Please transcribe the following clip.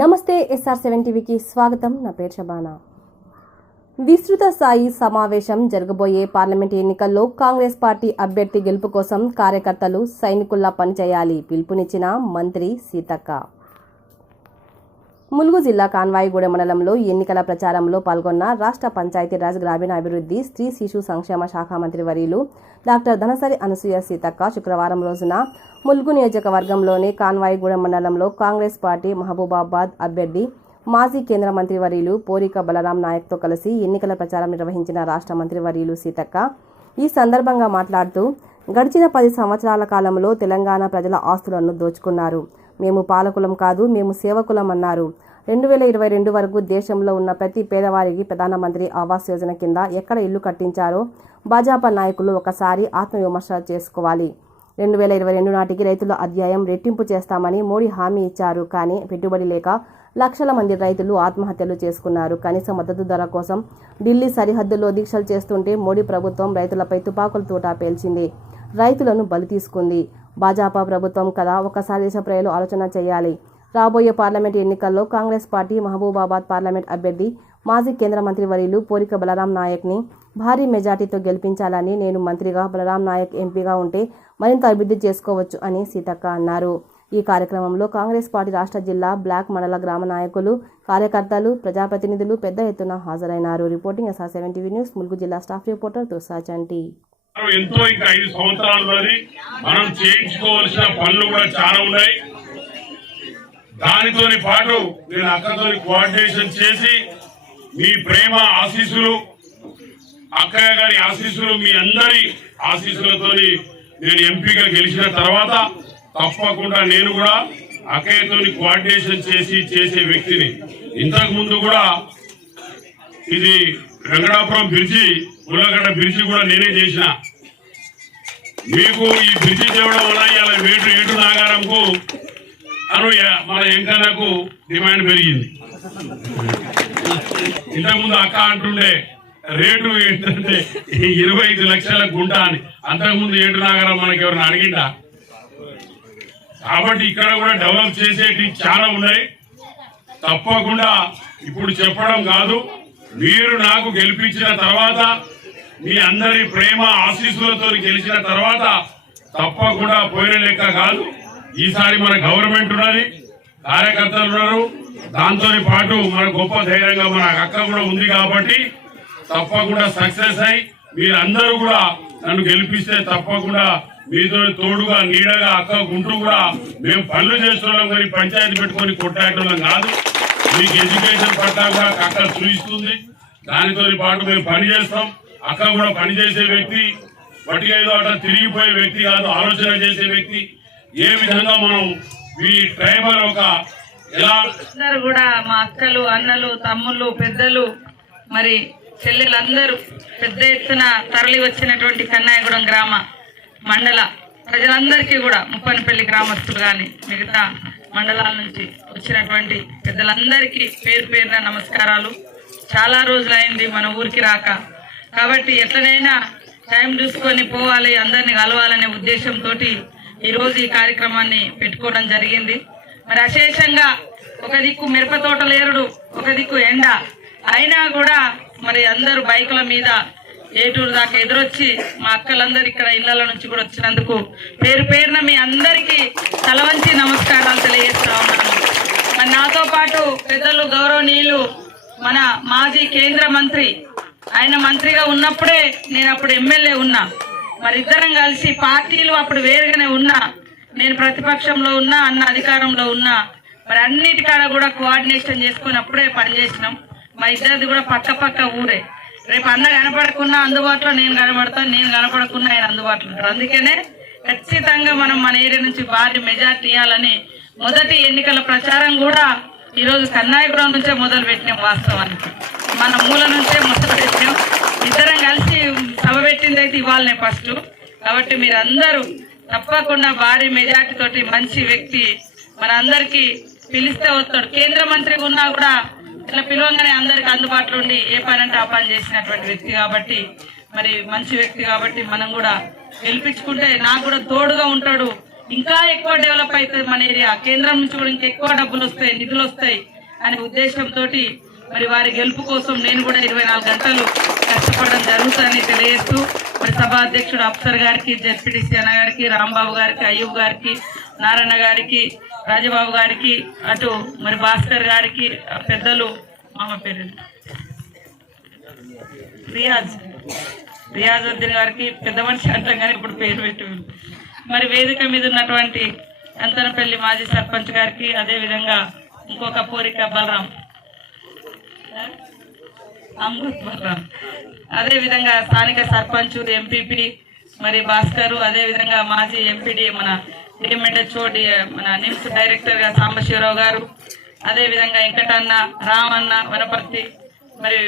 నమస్తే SR seven టీవీకి స్వాగతం. నా పేరు షబానా. విస్తృత స్థాయి సమావేశం జరగబోయే పార్లమెంట్ ఎన్నికల్లో కాంగ్రెస్ పార్టీ అభ్యర్థి గెలుపు కోసం కార్యకర్తలు సైనికుల్లా పనిచేయాలి. పిలుపునిచ్చిన మంత్రి సీతక్క. ములుగు జిల్లా కాన్వాయిగూడ మండలంలో ఎన్నికల ప్రచారంలో పాల్గొన్న రాష్ట్ర పంచాయతీరాజ్ గ్రామీణాభివృద్ధి స్త్రీ శిశు సంక్షేమ శాఖ మంత్రి వర్యులు డాక్టర్ ధనసరి అనసూయ సీతక్క శుక్రవారం రోజున ములుగు నియోజకవర్గంలోని కాన్వాయిగూడ మండలంలో కాంగ్రెస్ పార్టీ మహబూబాబాద్ అభ్యర్థి మాజీ కేంద్ర మంత్రి వర్యులు పోరిక బలరాం నాయక్తో కలిసి ఎన్నికల ప్రచారం నిర్వహించిన రాష్ట్ర మంత్రి వర్యులు సీతక్క. ఈ సందర్భంగా మాట్లాడుతూ గడిచిన పది సంవత్సరాల కాలంలో తెలంగాణ ప్రజల ఆస్తులను దోచుకున్నారు. మేము పాలకులం కాదు మేము సేవకులం అన్నారు రెండు వేల ఇరవై రెండు వరకు దేశంలో ఉన్న ప్రతి పేదవారికి ప్రధానమంత్రి ఆవాస్ యోజన కింద ఎక్కడ ఇల్లు కట్టించారో భాజపా నాయకులు ఒకసారి ఆత్మవిమర్శ చేసుకోవాలి. రెండు వేల ఇరవై రెండు నాటికి రైతుల అధ్యాయం రెట్టింపు చేస్తామని మోడీ హామీ ఇచ్చారు. కానీ పెట్టుబడి లేక లక్షల మంది రైతులు ఆత్మహత్యలు చేసుకున్నారు. కనీస మద్దతు ధర కోసం ఢిల్లీ సరిహద్దుల్లో దీక్షలు చేస్తుంటే మోడీ ప్రభుత్వం రైతులపై తుపాకుల తోట పేల్చింది. రైతులను బలి తీసుకుంది. భాజపా ప్రభుత్వం కదా ఒకసారి దేశ ప్రజలు ఆలోచన చేయాలి. రాబోయే పార్లమెంట్ ఎన్నికల్లో కాంగ్రెస్ పార్టీ మహబూబాబాద్ పార్లమెంట్ అభ్యర్థి మాజీ కేంద్ర మంత్రి వర్యులు పోరిక బలరాం నాయక్ని భారీ మెజార్టీతో గెలిపించాలని నేను మంత్రిగా బలరాం నాయక్ ఎంపీగా ఉంటే మరింత అభివృద్ధి చేసుకోవచ్చు అని సీతక్క అన్నారు. ఈ కార్యక్రమంలో కాంగ్రెస్ పార్టీ రాష్ట్ర జిల్లా బ్లాక్ మండల గ్రామ నాయకులు కార్యకర్తలు ప్రజాప్రతినిధులు పెద్ద ఎత్తున హాజరైనారు. Reporting S R seven TV news Mulugu జిల్లా స్టాఫ్ రిపోర్టర్ తుర్సా చంటి. ఎంతో ఇంకా ఐదు సంవత్సరాలు మనం చేయించుకోవాల్సిన పనులు కూడా చాలా ఉన్నాయి. దానితోని పాటు నేను అక్కతోని కోఆర్డినేషన్ చేసి మీ ప్రేమ ఆశీస్సులు అక్కయ్య గారి ఆశీస్సులు మీ అందరి ఆశీస్సులతో నేను ఎంపీగా గెలిచిన తర్వాత తప్పకుండా నేను కూడా అక్కయ్యతోని కోఆర్డినేషన్ చేసి చేసే వ్యక్తిని. ఇంతకు ముందు కూడా ఇది వెంకటాపురం బ్రిడ్జి ఉల్లగడ్డ బ్రిడ్జి కూడా నేనే చేసిన. మీకు ఈ బ్రిడ్జి తేవడం వల్ల ఇలా వేటు ఏటు నాగారంకు అను మన ఎంకన్నకు డిమాండ్ పెరిగింది. ఇంతకుముందు అక్క అంటుండే రేటు ఏంటంటే ఇరవై ఐదు లక్షల గుంట అని. అంతకుముందు ఏటు నాగరం మనకి ఎవరిని అడిగిందా కాబట్టి ఇక్కడ కూడా డెవలప్ చేసేటి చాలా ఉన్నాయి. తప్పకుండా ఇప్పుడు చెప్పడం కాదు మీరు నాకు గెలిపించిన తర్వాత మీ అందరి ప్రేమ ఆశీస్సులతో గెలిచిన తర్వాత తప్పకుండా పోయిన లెక్క కాదు. ఈసారి మన గవర్నమెంట్ ఉన్నది కార్యకర్తలు ఉన్నారు. దాంతో పాటు మన గొప్ప ధైర్యంగా మన అక్క కూడా ఉంది కాబట్టి తప్పకుండా సక్సెస్ అయి మీరందరూ కూడా నన్ను గెలిపిస్తే తప్పకుండా మీతో తోడుగా నీడగా అక్క గుంటూ కూడా మేము పనులు చేస్తున్నాం కానీ పంచాయతీ పెట్టుకొని కొట్టాడటం కాదు. మీకు ఎడ్యుకేషన్ పట్ల కూడా అక్క చూపిస్తుంది. దానితో పాటు మేము పని చేస్తాం. అక్క కూడా పని చేసే వ్యక్తి వటిగా ఏదో అట్లా తిరిగిపోయే వ్యక్తి కాదు ఆలోచన చేసే వ్యక్తి. ఏ విధంగా మనం ఈ ట్రైబల్ ఒక ఎలా అందరూ కూడా మా అక్కలు అన్నలు తమ్ముళ్ళు పెద్దలు మరి చెల్లెలందరూ పెద్ద ఎత్తున తరలి వచ్చినటువంటి కన్నాయగూడెం గ్రామ మండల ప్రజలందరికీ కూడా ముప్పనపల్లి గ్రామస్తులు కానీ మిగతా మండలాల నుంచి వచ్చినటువంటి పెద్దలందరికీ పేరు పేరున నమస్కారాలు. చాలా రోజులైంది మన ఊరికి రాక. కాబట్టి ఎట్లనైనా టైం చూసుకొని పోవాలి అందరిని కలవాలనే ఉద్దేశంతో ఈరోజు ఈ కార్యక్రమాన్ని పెట్టుకోవడం జరిగింది. మరి అశేషంగా ఒక దిక్కు మిరప తోటలేరుడు ఒక దిక్కు ఎండ. అయినా కూడా మరి అందరూ బైకుల మీద ఏటూరు దాకా ఎదురొచ్చి మా అక్కలందరూ ఇక్కడ ఇళ్ళ నుంచి కూడా వచ్చినందుకు పేరు పేరున మీ అందరికీ తలవంచి నమస్కారాలు తెలియజేస్తా ఉన్నాను. మరి నాతో పాటు పెద్దలు గౌరవనీయులు మన మాజీ కేంద్ర మంత్రి. ఆయన మంత్రిగా ఉన్నప్పుడే నేను అప్పుడు ఎమ్మెల్యే ఉన్నా. మరి ఇద్దరం కలిసి పార్టీలు అప్పుడు వేరుగానే ఉన్నా నేను ప్రతిపక్షంలో ఉన్నా అన్న అధికారంలో ఉన్నా మరి అన్నిటికాడ కూడా కోఆర్డినేషన్ చేసుకుని అప్పుడే పనిచేసినాం మా ఇద్దరిది కూడా పక్క పక్క ఊరే. రేపు అన్న కనపడకున్నా అందుబాటులో నేను కనపడతాను నేను కనపడకున్నా ఆయన అందుబాటులో ఉంటారు. అందుకనే ఖచ్చితంగా మనం మన ఏరియా నుంచి భారీ మెజార్టీ ఇవ్వాలని మొదటి ఎన్నికల ప్రచారం కూడా ఈరోజు కన్నాయపురం నుంచే మొదలు పెట్టినాం వాస్తవానికి. మన మూల నుంచే మొదలు పెట్టినాం ఇద్దరం కలిసి పెట్టింది అయితే ఇవాళనే ఫస్ట్ కాబట్టి మీరందరూ తప్పకుండా భారీ మెజార్టీ తోటి మంచి వ్యక్తి మన అందరికి పిలిస్తే వస్తాడు. కేంద్ర మంత్రి ఉన్నా కూడా ఇట్లా పిలవంగానే అందరికి అందుబాటులో ఉండి ఏ పని అంటే ఆ పని చేసినటువంటి వ్యక్తి కాబట్టి మరి మంచి వ్యక్తి కాబట్టి మనం కూడా గెలిపించుకుంటే నాకు కూడా తోడుగా ఉంటాడు. ఇంకా ఎక్కువ డెవలప్ అవుతుంది మన ఏరియా. కేంద్రం నుంచి కూడా ఇంకా ఎక్కువ డబ్బులు వస్తాయి నిధులు వస్తాయి అనే ఉద్దేశంతో మరి వారి గెలుపు కోసం నేను కూడా ఇరవై నాలుగు గంటలు కష్టపడడం జరుగుతుందని తెలియజేస్తూ మరి సభాధ్యక్షుడు అధ్యక్షుడు గారికి జడ్పీటీసీ అన్న గారికి రాంబాబు గారికి అయ్యూబ్ గారికి నారాయణ గారికి రాజబాబు గారికి అటు మరి భాస్కర్ గారికి పెద్దలు మామ పేరు రియాజ్. రియాజుద్దీన్ గారికి పెద్ద మనిషి అంటాం కానీ ఇప్పుడు పేరు పెట్టి. మరి వేదిక మీద ఉన్నటువంటి అంతనపల్లి మాజీ సర్పంచ్ గారికి అదే విధంగా ఇంకొక పూరిక బలరాం. అమృత్ అదే విధంగా స్థానిక సర్పంచ్ ఎంపీపీ మరి భాస్కర్ అదే విధంగా మాజీ ఎంపీడీ మన డిఎంఎడ్హెచ్ఓ మన నిమ్స్ డైరెక్టర్గా సాంబశివరావు గారు అదే విధంగా వెంకటన్న రామన్న వనపర్తి మరి